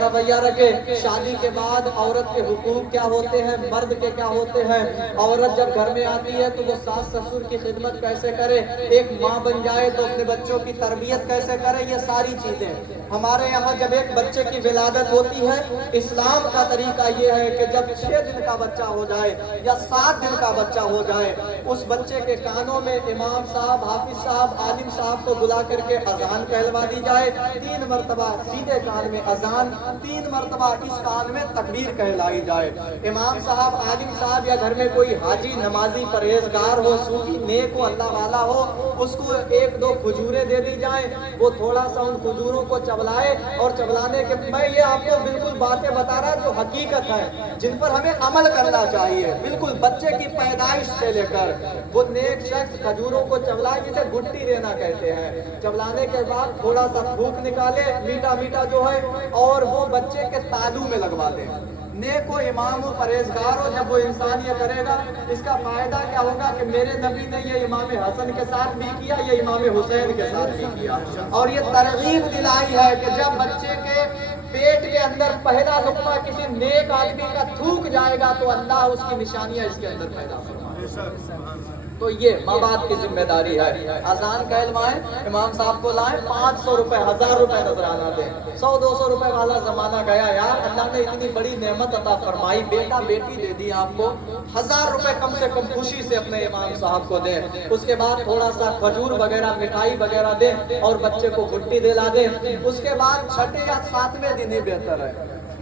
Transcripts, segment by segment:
رویہ رکھے. شادی کے بعد عورت کے حقوق کیا ہوتے ہیں, مرد کے کیا ہوتے ہیں. عورت جب گھر میں آتی ہے تو وہ ساس سسر کی خدمت کیسے کرے, ایک ماں بن جائے تو اپنے بچوں کی تربیت کیسے کرے. یہ ساری چیزیں ہمارے یہاں جب ایک بچے کی ولادت ہوتی ہے, اسلام کا طریقہ یہ ہے کہ جب 6 دن کا بچہ ہو جائے یا 7 دن کا بچہ ہو جائے, اس بچے کے کانوں میں امام صاحب, حافظ صاحب, عالم صاحب کو بلا کر کے اذان کہلوا دی جائے. 3 مرتبہ سیدھے کان میں اذان, 3 مرتبہ اس کان میں تکبیر کہلائی جائے. امام صاحب, عالم صاحب یا گھر میں کوئی حاجی, نمازی, پرہیزگار ہو, صوفی, نیک ہو, اللہ والا ہو, اس کو 1-2 کھجوریں دے دی جائیں. وہ تھوڑا سا ان کھجوروں کو چبلائے, اور چبلانے کے میں یہ آپ کو بالکل باتیں بتا رہا جو حقیقت ہے, جن پر ہمیں عمل کرنا چاہیے. بالکل بچے کی پیدائش سے لے کر وہ نیک شخص کھجوروں کو چبلائے, جسے گٹی دینا کہتے ہیں. چبلانے کے بعد تھوڑا سا تھوک نکالے, میٹھا میٹھا جو ہے, اور وہ بچے کے تالو میں لگوا دیں. نیک و امام و پرہیزگار ہو, جب وہ انسان یہ کرے گا, اس کا فائدہ کیا ہوگا کہ میرے نبی نے یہ امام حسن کے ساتھ بھی کیا, یہ امام حسین کے ساتھ بھی کیا. اور یہ ترغیب دلائی ہے کہ جب بچے کے پیٹ کے اندر پہلا لقمہ کسی نیک آدمی کا تھوک جائے گا تو اللہ اس کی نشانیاں اس کے اندر پیدا فرمائے. تو یہ ماں باپ کی ذمہ داری ہے. اذان کہلوائیں, امام صاحب کو لائیں, 500 روپے, 1000 روپے نذرانہ دیں. 100-200 روپے والا زمانہ گیا یار. اللہ نے اتنی بڑی نعمت عطا فرمائی, بیٹا بیٹی دے دی آپ کو, 1000 روپے کم سے کم خوشی سے اپنے امام صاحب کو دیں. اس کے بعد تھوڑا سا کھجور وغیرہ, مٹھائی وغیرہ دیں, اور بچے کو گٹی دلا دیں. اس کے بعد 6 یا 7ویں دن ہی بہتر ہے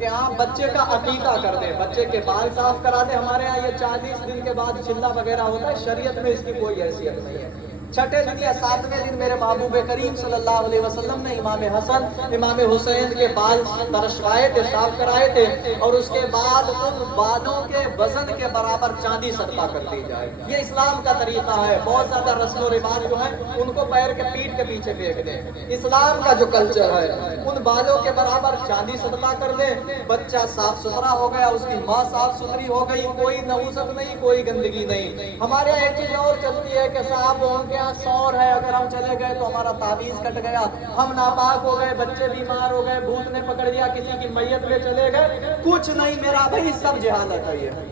کہ آپ بچے کا عقیقہ کر دیں, بچے کے بال صاف کرا دیں. ہمارے یہاں یہ 40 دن کے بعد چلہ وغیرہ ہوتا ہے, شریعت میں اس کی کوئی حیثیت نہیں ہے. 6 دن یا 7ویں دن میرے محبوب کریم صلی اللہ علیہ وسلم نے امام حسن, امام حسین کے بال ترشوائے تھے, صاف کرائے تھے, اور اس کے بعد ان بالوں کے وزن کے برابر چاندی صدقہ کر دی جائے. یہ اسلام کا طریقہ ہے. بہت زیادہ رسم و رواج جو ہیں ان کو پیر کے پیٹ کے پیچھے پھینک دیں. اسلام کا جو کلچر ہے, ان بالوں کے برابر چاندی صدقہ کر دیں. بچہ صاف ستھرا ہو گیا, اس کی ماں صاف ستھری ہو گئی, کوئی نحوست نہیں, کوئی گندگی نہیں. ہمارے یہاں ایک چیز اور چلتی ہے کہ صاحب ان کے یہاں سور ہے, اگر ہم چلے گئے تو ہمارا تعویذ کٹ گیا, ہم ناپاک ہو گئے, بچے بیمار ہو گئے, بھوت نے پکڑ لیا, کسی کی میت میں چلے گئے. کچھ نہیں میرا بھائی, سب جہالت ہے. یہ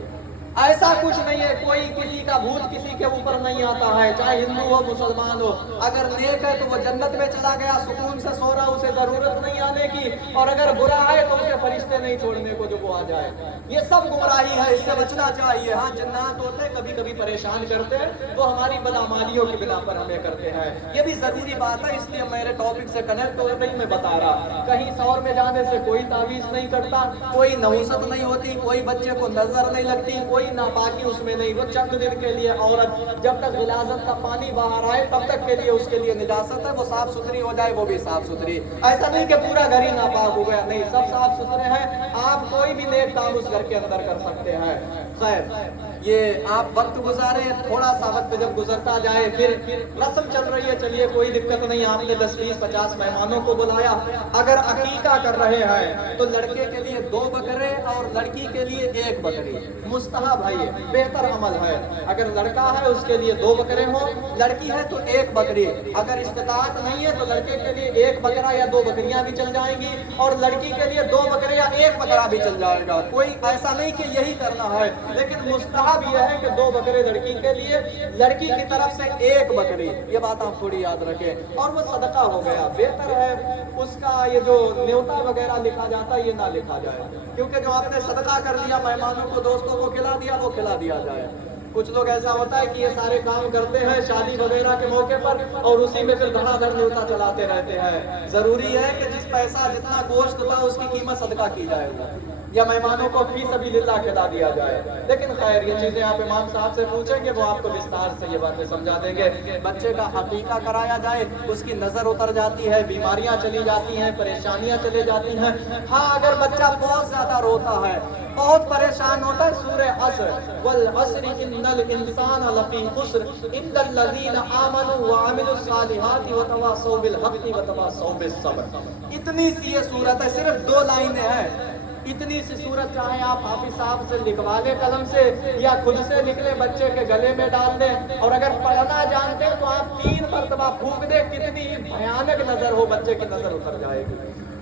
ایسا کچھ نہیں ہے. کوئی کسی کا بھوت کسی کے اوپر نہیں آتا ہے, چاہے ہندو ہو, مسلمان ہو. اگر نیک ہے تو وہ جنت میں چلا گیا, سکون سے سو رہا, اسے ضرورت نہیں آنے کی. اور اگر برا ہے تو اسے فرشتے نہیں چھوڑنے کو جو وہ آ جائے. یہ سب گمراہی ہے, اس سے بچنا چاہیے. ہاں جنات ہوتے ہیں, کبھی کبھی پریشان کرتے ہیں, وہ ہماری بدعمالیوں کی بنا پر ہمیں کرتے ہیں. یہ بھی ضروری بات ہے, اس لیے میرے ٹاپک سے کنیکٹ ہو نہیں میں بتا رہا. کہیں سور میں جانے سے کوئی تعویذ نہیں کرتا, کوئی نحوست نہیں ہوتی, کوئی بچے کو نظر نہیں لگتی, کوئی ناپاکی اس میں نہیں. وہ چند دن کے لیے عورت جب تک غلاظت کا پانی باہر آئے تب تک کے لیے اس کے لیے نجاست ہے. وہ صاف ستھری ہو جائے, وہ بھی صاف ستھری. ایسا نہیں کہ پورا گھر ہی ناپاک ہو گیا, نہیں, سب صاف ستھرے ہیں. آپ کوئی بھی نیک کام اس گھر کے اندر کر سکتے ہیں. خیر, یہ آپ وقت گزارے, تھوڑا سا وقت جب گزرتا جائے, پھر رسم چل رہی ہے, چلیے کوئی دقت نہیں. آپ نے 10-20-50 مہمانوں کو بلایا. اگر عقیقہ کر رہے ہیں تو لڑکے کے لیے 2 بکرے اور لڑکی کے لیے 1 بکری مستحب ہے, یہ بہتر عمل ہے. اگر لڑکا ہے اس کے لیے 2 بکرے ہوں, لڑکی ہے تو 1 بکری. اگر استطاعت نہیں ہے تو لڑکے کے لیے 1 بکرا یا 2 بکریاں بھی چل جائیں گی, اور لڑکی کے لیے 2 بکرے یا 1 بکرا بھی چل جائے گا. کوئی ایسا نہیں کہ یہی کرنا ہے, لیکن مستحب یہ ہے کہ 2 بکرے لڑکی کے لیے, لڑکی کی طرف سے 1 بکری. یہ بات آپ تھوڑی یاد رکھیں. اور وہ صدقہ ہو گیا. بہتر ہے اس کا یہ جو نیوتا وغیرہ لکھا جاتا ہے, یہ نہ لکھا جائے, کیونکہ جو آپ نے صدقہ کر دیا, مہمانوں کو, دوستوں کو کھلا دیا, وہ کھلا دیا جائے. کچھ لوگ ایسا ہوتا ہے کہ یہ سارے کام کرتے ہیں شادی وغیرہ کے موقع پر, اور اسی میں پھر دھڑا دھڑ نیوتا چلاتے رہتے ہیں. ضروری ہے کہ جس پیسہ جتنا گوشت تھا اس کی قیمت صدقہ کی جائے گا, یا مہمانوں کو فی سبیل اللہ کھلا دیا جائے. لیکن خیر, یہ چیزیں آپ امام صاحب سے پوچھیں گے, وہ آپ کو وستار سے یہ باتیں سمجھا دیں گے. بچے کا عقیقہ کرایا جائے, اس کی نظر اتر جاتی ہے, بیماریاں چلی جاتی ہیں, پریشانیاں چلی جاتی ہیں. ہاں, اگر بچہ بہت زیادہ روتا ہے, بہت پریشان ہوتا ہے, سورہ عصر, والعصر ان الانسان لفی خسر الا الذین آمنوا وعملوا الصالحات وتواصوا بالحق وتواصوا بالصبر. اتنی سی یہ سورت ہے, صرف 2 لائنیں ہیں. اتنی سی سورت چاہے آپ حافظ صاحب سے لکھوا لیں قلم سے, یا خود سے نکلے بچے کے گلے میں ڈال دیں, اور اگر پڑھنا جانتے ہیں تو آپ 3 مرتبہ پھونک دیں, کتنی بھیانک نظر ہو, بچے کی نظر اتر جائے گی.